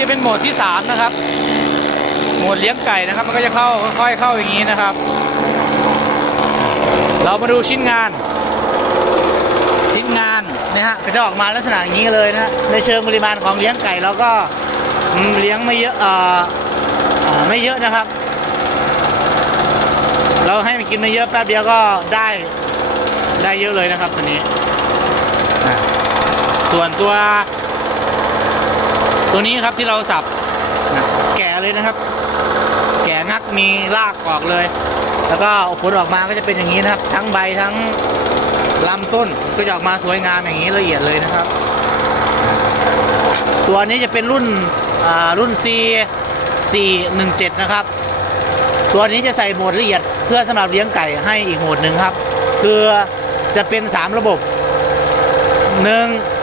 จะเป็นโหมดที่สามนะครับ โหมดเลี้ยงไก่นะครับ มันก็จะเข้าค่อยๆเข้าอย่างนี้นะครับ เรามาดูชิ้นงาน ชิ้นงานนะฮะก็จะออกมาลักษณะอย่างนี้เลยนะ ในเชิงปริมาณของเลี้ยงไก่เราก็เลี้ยงไม่เยอะอ่อเอ่อไม่เยอะนะครับ เราให้มันกินไม่เยอะแป๊บเดียวก็ได้ได้เยอะเลยนะครับตัวนี้ ส่วนตัว ตัวนี้ครับที่เราสับนะแก่เลยนะครับ แก่งักมีรากออกเลย แล้วก็ผลออกมาก็จะเป็นอย่างนี้นะครับ ทั้งใบทั้งลำต้นก็จะออกมาสวยงามอย่างนี้ละเอียดเลยนะครับ ตัวนี้จะเป็นรุ่นอ่ารุ่น C 417 นะครับ ตัวนี้จะใส่โหมดละเอียดเพื่อสำหรับเลี้ยงไก่ให้อีกโหมดหนึ่งครับ คือจะเป็น 3 ระบบ 1.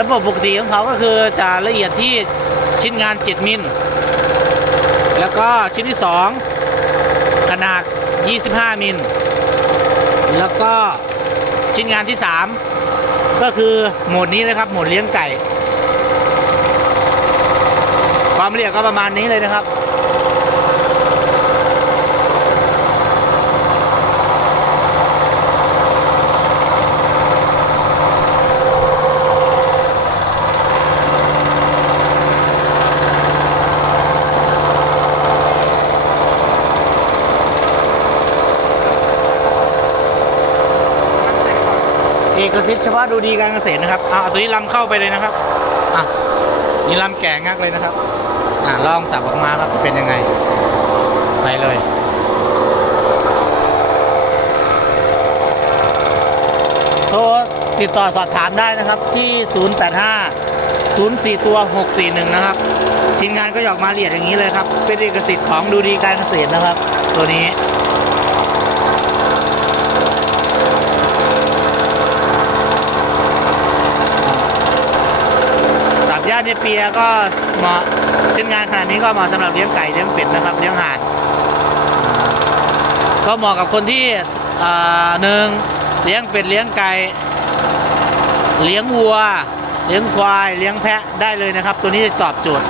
ระบบปกติของเขาก็คือจะละเอียดที่ชิ้นงาน 7 มิล แล้วก็ชิ้นที่ 2 ขนาด 25 มิล แล้วก็ชิ้นงานที่ 3 ก็คือโหมดนี้นะครับ โหมดเลี้ยงไก่ ความละเอียดก็ประมาณนี้เลยนะครับ เอกสิทธิ์เฉพาะดูดีการเกษตรนะครับอะเอาตัวนี้ลำเข้าไปเลยนะครับอะนี่ลำแก่งักเลยนะครับอะลองสับออกมาครับเป็นยังไง ใส่เลยโทรติดต่อสอบถามได้นะครับที่ 085 04 ตัว 641 นะครับทีมงานก็หยออกมาละเอียดอย่างนี้เลยครับ เป็นเอกสิทธิ์ของดูดีการเกษตรนะครับ ตัวนี้ สับห ญ้าเนเปียก็เหมาะเช่นงานขนาดนี้ก็เหมาะสำหรับเลี้ยงไก่เลี้ยงเป็ดนะครับเลี้ยงห่านก็เหมาะกับคนที่อ่าหนึ่งเลี้ยงเป็ดเลี้ยงไก่เลี้ยงวัว เลี้ยงควาย เลี้ยงแพะได้เลยนะครับ ตัวนี้จะตอบโจทย์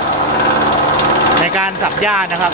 ในการสับหญ้านะครับ